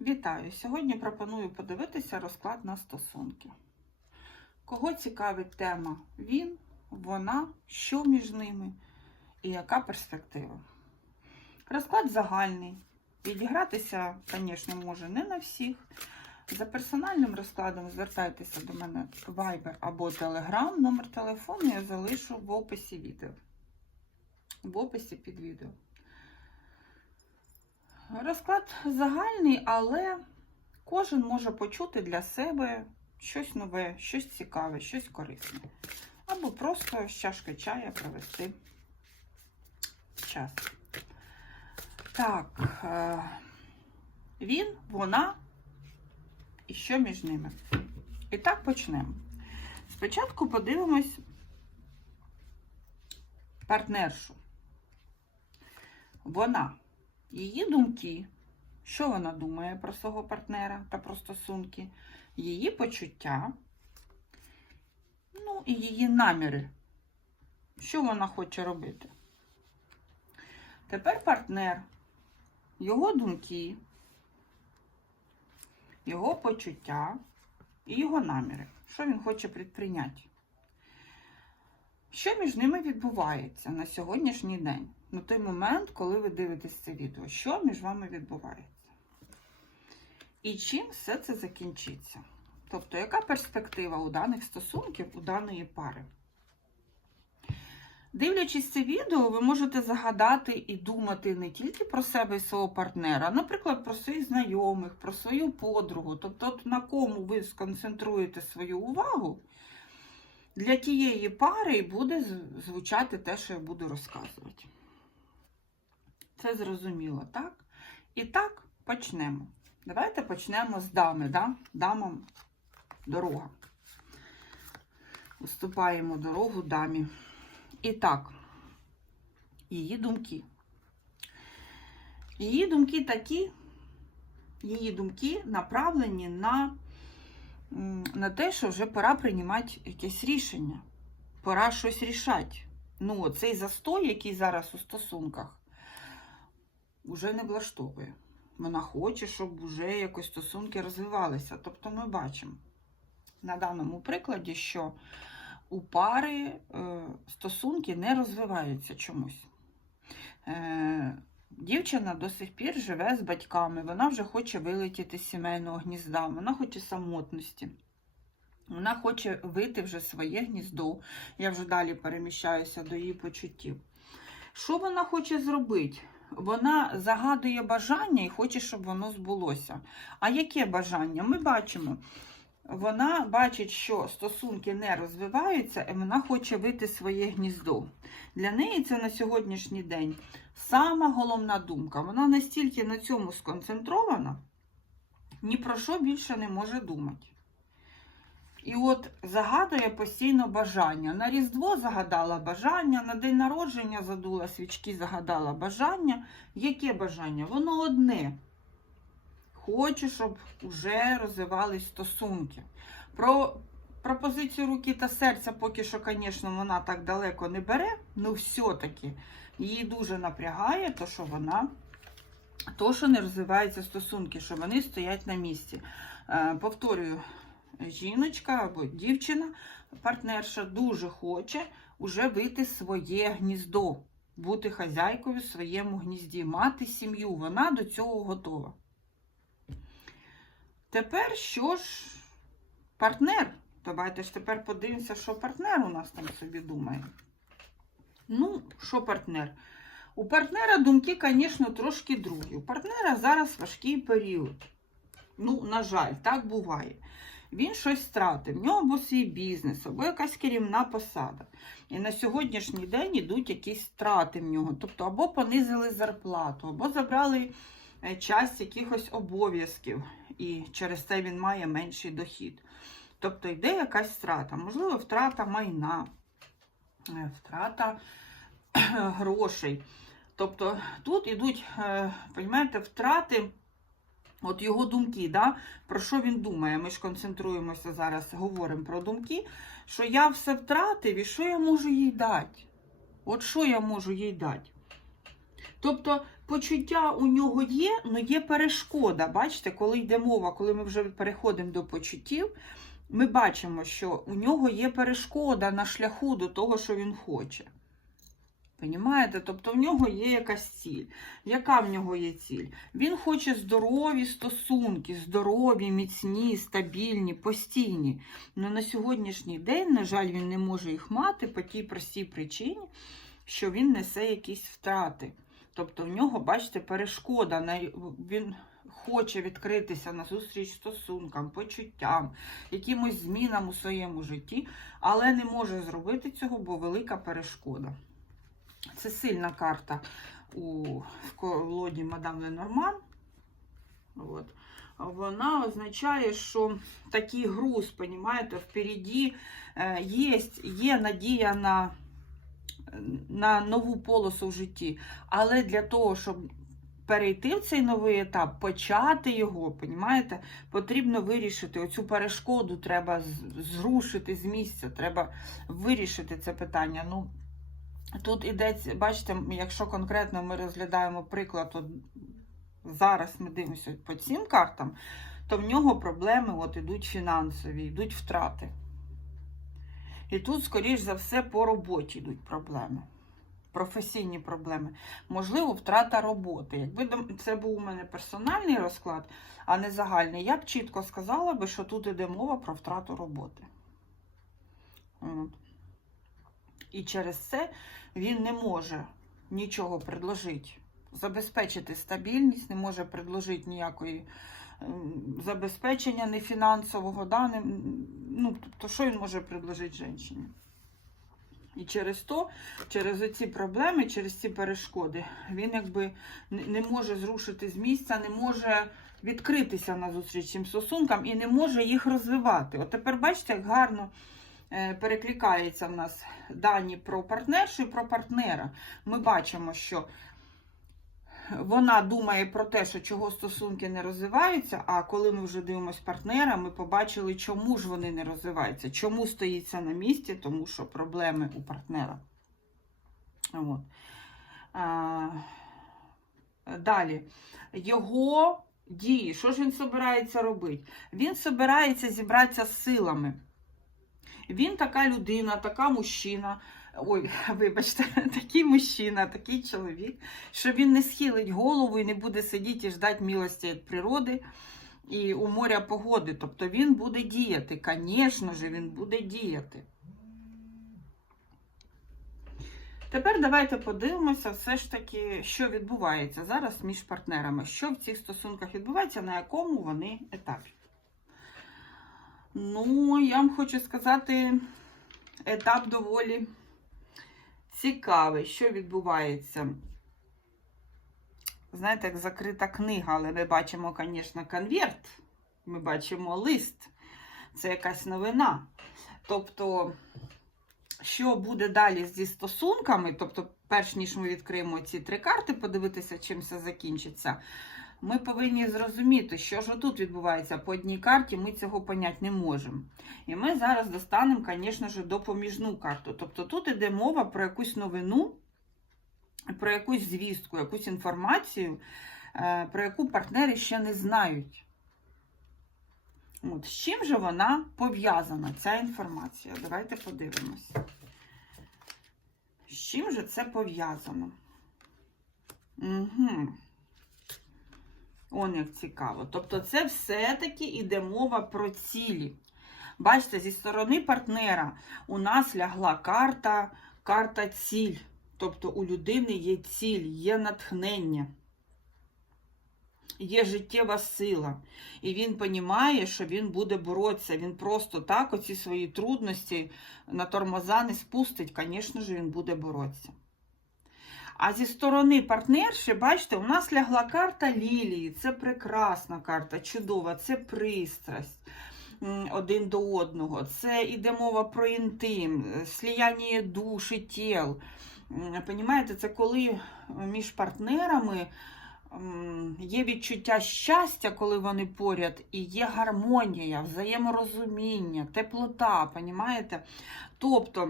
Вітаю! Сьогодні пропоную подивитися розклад на стосунки. Кого цікавить тема він, вона, що між ними і яка перспектива. Розклад загальний. Відігратися, звісно, може не на всіх. За персональним розкладом звертайтеся до мене в Viber або Telegram. Номер телефону я залишу в описі відео. В описі під відео. Розклад загальний, але кожен може почути для себе щось нове, щось цікаве, щось корисне. Або просто з чашки чая провести час. Так, е, він, вона і що між ними. І так почнемо. Спочатку подивимось партнершу. Вона її думки, що вона думає про свого партнера та про стосунки, її почуття, ну і її наміри, що вона хоче робити. Тепер партнер, його думки, його почуття і його наміри, що він хоче предприйняти. Що між ними відбувається на сьогоднішній день? На той момент, коли ви дивитесь це відео, що між вами відбувається? І чим все це закінчиться? Тобто, яка перспектива у даних стосунків, у даної пари? Дивлячись це відео, ви можете загадати і думати не тільки про себе і свого партнера, а, наприклад, про своїх знайомих, про свою подругу. Тобто, на кому ви сконцентруєте свою увагу, для тієї пари буде звучати те, що я буду розказувати. Це зрозуміло, так? І так, почнемо. Давайте почнемо з дами, да? дамам дорога. Уступаємо дорогу дамі. І так, її думки. Її думки такі, її думки направлені на, на те, що вже пора приймати якесь рішення. Пора щось рішати. Ну, цей застой, який зараз у стосунках, вже не влаштовує. Вона хоче, щоб вже якось стосунки розвивалися. Тобто ми бачимо на даному прикладі, що у пари е, стосунки не розвиваються чомусь. Е, дівчина до сих пір живе з батьками, вона вже хоче вилетіти з сімейного гнізда, вона хоче самотності. Вона хоче вийти вже своє гніздо. Я вже далі переміщаюся до її почуттів. Що вона хоче зробити? Вона загадує бажання і хоче, щоб воно збулося. А яке бажання? Ми бачимо. Вона бачить, що стосунки не розвиваються, і вона хоче вийти своє гніздо. Для неї це на сьогоднішній день сама головна думка. Вона настільки на цьому сконцентрована, ні про що більше не може думати. І от загадує постійно бажання. На Різдво загадала бажання, на день народження задула свічки, загадала бажання. Яке бажання? Воно одне. Хочу, щоб вже розвивались стосунки. Про пропозицію руки та серця поки що, звісно, вона так далеко не бере, але все-таки її дуже напрягає, то, що вона, то, що не розвиваються стосунки, що вони стоять на місці. Е, повторюю, жіночка або дівчина, партнерша дуже хоче вже вийти своє гніздо, бути хазяйкою в своєму гнізді, мати сім'ю. Вона до цього готова. Тепер що ж, партнер? Давайте ж тепер подивимося, що партнер у нас там собі думає. Ну, що партнер? У партнера думки, звісно, трошки другі. У партнера зараз важкий період. Ну, на жаль, так буває. Він щось втратив, в нього або свій бізнес, або якась керівна посада. І на сьогоднішній день йдуть якісь втрати в нього. Тобто, або понизили зарплату, або забрали час якихось обов'язків, і через це він має менший дохід. Тобто йде якась втрата, можливо, втрата майна, е, втрата грошей. Тобто тут йдуть, розумієте, втрати. От його думки, да? про що він думає? Ми ж концентруємося зараз, говоримо про думки, що я все втратив і що я можу їй дати? От що я можу їй дати? Тобто почуття у нього є, але є перешкода. Бачите, коли йде мова, коли ми вже переходимо до почуттів, ми бачимо, що у нього є перешкода на шляху до того, що він хоче. Понімаєте? Тобто в нього є якась ціль. Яка в нього є ціль? Він хоче здорові стосунки, здорові, міцні, стабільні, постійні. Але на сьогоднішній день, на жаль, він не може їх мати по тій простій причині, що він несе якісь втрати. Тобто в нього, бачите, перешкода. Він хоче відкритися на зустріч стосункам, почуттям, якимось змінам у своєму житті, але не може зробити цього, бо велика перешкода. Це сильна карта у колоді Мадам Ленорман. От. Вона означає, що такий груз, понімаєте, впереді е, є, є надія на, на нову полосу в житті. Але для того, щоб перейти в цей новий етап, почати його, понімаєте, потрібно вирішити оцю перешкоду, треба зрушити з місця, треба вирішити це питання. Ну, Тут ідеться, бачите, якщо конкретно ми розглядаємо приклад, от зараз ми дивимося по цим картам, то в нього проблеми от ідуть фінансові, йдуть втрати. І тут, скоріш за все, по роботі йдуть проблеми. Професійні проблеми. Можливо, втрата роботи. Якби це був у мене персональний розклад, а не загальний, я б чітко сказала би, що тут іде мова про втрату роботи. От. І через це він не може нічого предложити, забезпечити стабільність, не може предложити ніякої забезпечення не фінансового, да, не, ну, тобто, що він може предложити жінці? І через то, через оці проблеми, через ці перешкоди, він якби не може зрушити з місця, не може відкритися на зустріч цим стосункам і не може їх розвивати. От тепер бачите, як гарно е, перекликається в нас дані про партнершу і про партнера. Ми бачимо, що вона думає про те, що чого стосунки не розвиваються, а коли ми вже дивимося партнера, ми побачили, чому ж вони не розвиваються, чому стоїть це на місці, тому що проблеми у партнера. От. А, далі. Його дії, що ж він собирається робити? Він собирається зібратися з силами. Він така людина, така мужчина. Ой, вибачте, такий мужчина, такий чоловік, що він не схилить голову і не буде сидіти і ждати милості від природи і у моря погоди. Тобто він буде діяти. Звісно ж, він буде діяти. Тепер давайте подивимося, все ж таки, що відбувається зараз між партнерами. Що в цих стосунках відбувається, на якому вони етапі. Ну, я вам хочу сказати, етап доволі цікавий, що відбувається. Знаєте, як закрита книга, але ми бачимо, звісно, конверт, ми бачимо лист. Це якась новина. Тобто, що буде далі зі стосунками, тобто, перш ніж ми відкриємо ці три карти, подивитися, чим це закінчиться, ми повинні зрозуміти, що ж тут відбувається по одній карті, ми цього поняти не можемо. І ми зараз достанемо, звісно ж, допоміжну карту. Тобто тут йде мова про якусь новину, про якусь звістку, якусь інформацію, е, про яку партнери ще не знають. От, з чим же вона пов'язана, ця інформація? Давайте подивимося. З чим же це пов'язано? Угу. Он як цікаво. Тобто, це все-таки іде мова про цілі. Бачите, зі сторони партнера у нас лягла карта, карта ціль. Тобто у людини є ціль, є натхнення, є життєва сила. І він розуміє, що він буде боротися. Він просто так оці свої трудності на тормоза не спустить. Звісно ж, він буде боротися. А зі сторони партнерші, бачите, у нас лягла карта Лілії. Це прекрасна карта, чудова, це пристрасть один до одного. Це іде мова про інтим, е, сліяння душ і тіл. Понімаєте, це коли між партнерами є відчуття щастя, коли вони поряд, і є гармонія, взаєморозуміння, теплота, понімаєте? Тобто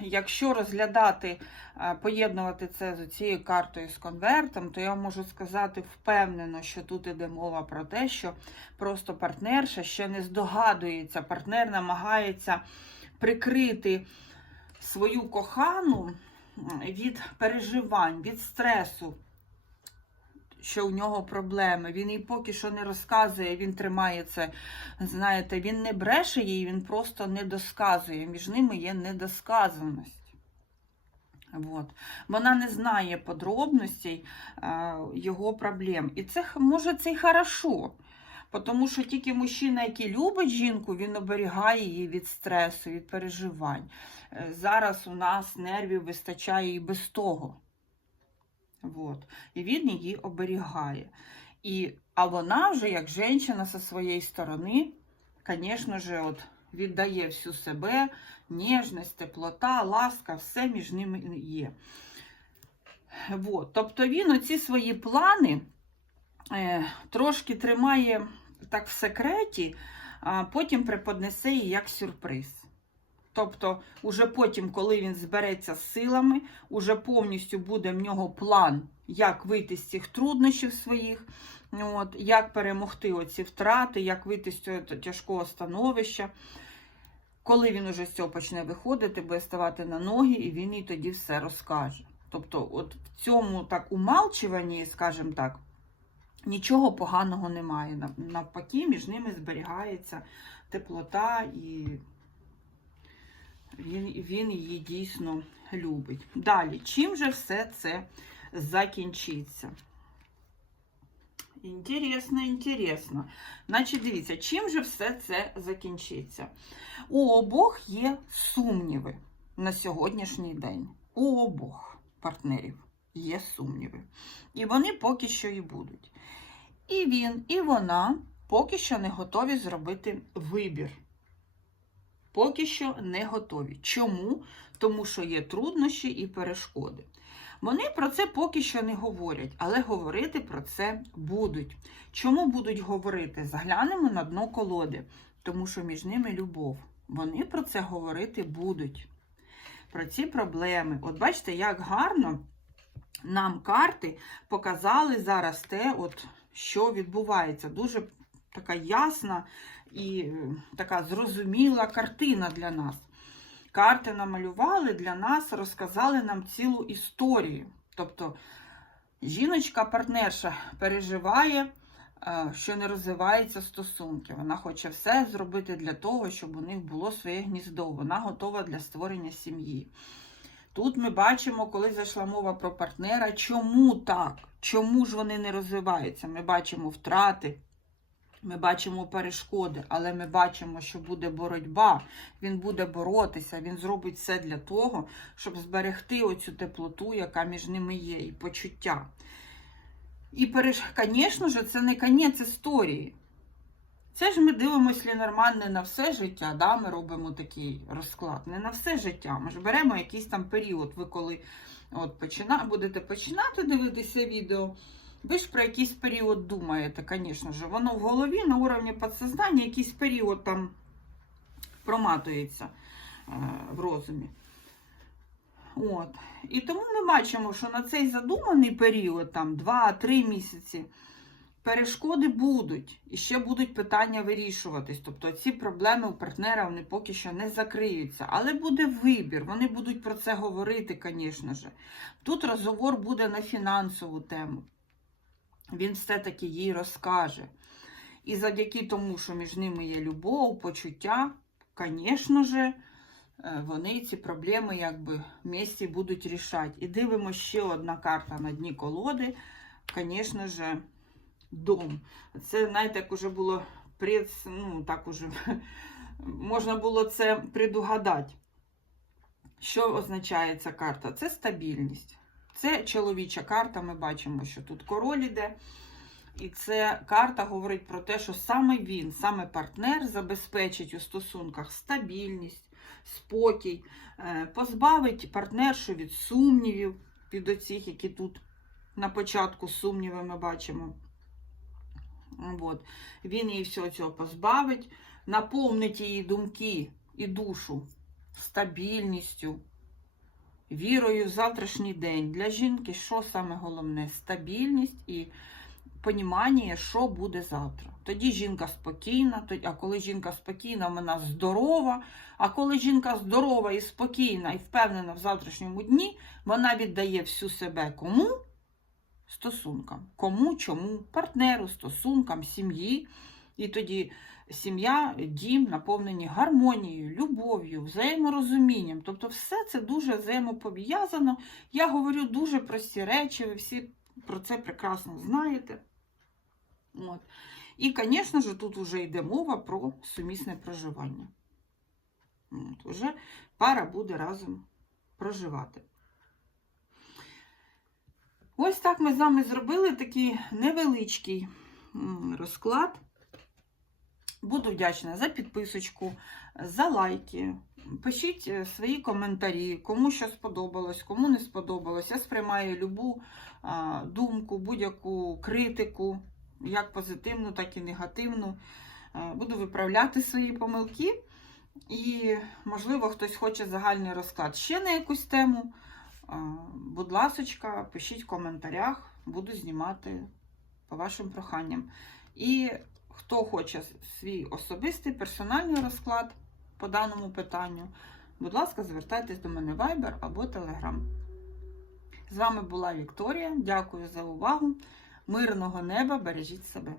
Якщо розглядати, е, поєднувати це з цією картою з конвертом, то я можу сказати впевнено, що тут іде мова про те, що просто партнерша ще не здогадується, партнер намагається прикрити свою кохану від переживань, від стресу, що у нього проблеми. Він їй поки що не розказує, він тримає це. Знаєте, він не бреше їй, він просто не досказує. Між ними є недосказаність. От. Вона не знає подробностей е, його проблем. І це може це й хорошо. Тому що тільки мужчина, який любить жінку, він оберігає її від стресу, від переживань. Е, Зараз у нас нервів вистачає і без того. От. І він її оберігає. І, а вона вже, як жінка зі своєї сторони, звісно ж, от, віддає всю себе, ніжність, теплота, ласка, все між ними є. От. Тобто він оці свої плани е, трошки тримає так в секреті, а потім преподнесе її як сюрприз. Тобто, уже потім, коли він збереться з силами, уже повністю буде в нього план, як вийти з цих труднощів своїх, от, як перемогти оці втрати, як вийти з цього тяжкого становища. Коли він уже з цього почне виходити, буде ставати на ноги, і він їй тоді все розкаже. Тобто, от в цьому так умалчуванні, скажімо так, нічого поганого немає. Навпаки, між ними зберігається теплота і він, він її дійсно любить. Далі, чим же все це закінчиться? Інтересно, інтересно. Значить, дивіться, чим же все це закінчиться? У обох є сумніви на сьогоднішній день. У обох партнерів є сумніви. І вони поки що і будуть. І він, і вона поки що не готові зробити вибір. Поки що не готові. Чому? Тому що є труднощі і перешкоди. Вони про це поки що не говорять, але говорити про це будуть. Чому будуть говорити? Заглянемо на дно колоди, тому що між ними любов. Вони про це говорити будуть. Про ці проблеми. От бачите, як гарно нам карти показали зараз те, от, що відбувається. Дуже така ясна і е, така зрозуміла картина для нас. Карти намалювали для нас, розказали нам цілу історію. Тобто жіночка-партнерша переживає, е, що не розвиваються стосунки. Вона хоче все зробити для того, щоб у них було своє гніздо. Вона готова для створення сім'ї. Тут ми бачимо, коли зайшла мова про партнера, чому так? Чому ж вони не розвиваються? Ми бачимо втрати, ми бачимо перешкоди, але ми бачимо, що буде боротьба, він буде боротися, він зробить все для того, щоб зберегти оцю теплоту, яка між ними є, і почуття. І, звісно ж, це не кінець історії. Це ж ми дивимося Лінорман не на все життя, да? ми робимо такий розклад. Не на все життя. Ми ж беремо якийсь там період. Ви коли от, почина... будете починати дивитися відео, ви ж про якийсь період думаєте, звісно ж. Воно в голові на уровні підсознання якийсь період там проматується е, в розумі. От. І тому ми бачимо, що на цей задуманий період, там 2-3 місяці, перешкоди будуть. І ще будуть питання вирішуватись. Тобто ці проблеми у партнера вони поки що не закриються. Але буде вибір, вони будуть про це говорити, звісно ж. Тут розговор буде на фінансову тему. Він все-таки їй розкаже. І завдяки тому, що між ними є любов, почуття, звісно ж, е, вони ці проблеми якби вместе будуть рішати. І дивимося ще одна карта на дні колоди. Звісно ж, дом. Це, знаєте, як уже було пред, ну, так уже, можна було це предугадати. Що означає ця карта? Це стабільність. Це чоловіча карта. Ми бачимо, що тут король іде. І це карта говорить про те, що саме він, саме партнер забезпечить у стосунках стабільність, спокій, е, позбавить партнершу від сумнівів, від оцих, які тут на початку сумніви ми бачимо. От. Він її всього цього позбавить, наповнить її думки і душу стабільністю, вірою в завтрашній день. Для жінки що саме головне? Стабільність і понімання, що буде завтра. Тоді жінка спокійна, а коли жінка спокійна, вона здорова. А коли жінка здорова і спокійна і впевнена в завтрашньому дні, вона віддає всю себе кому? Стосункам. Кому, чому? Партнеру, стосункам, сім'ї. І тоді сім'я, дім наповнені гармонією, любов'ю, взаєморозумінням. Тобто, все це дуже взаємопов'язано. Я говорю дуже прості речі, ви всі про це прекрасно знаєте. От. І, звісно ж, тут вже йде мова про сумісне проживання. От, уже пара буде разом проживати. Ось так ми з вами зробили такий невеличкий розклад. Буду вдячна за підписочку, за лайки. Пишіть е, свої коментарі, кому що сподобалось, кому не сподобалось. Я сприймаю любу думку, будь-яку критику, як позитивну, так і негативну. Е, Буду виправляти свої помилки. І, можливо, хтось хоче загальний розклад ще на якусь тему. Будь ласочка, пишіть в коментарях, буду знімати по вашим проханням. І хто хоче свій особистий персональний розклад по даному питанню, будь ласка, звертайтесь до мене Viber або Telegram. З вами була Вікторія. Дякую за увагу. Мирного неба, бережіть себе.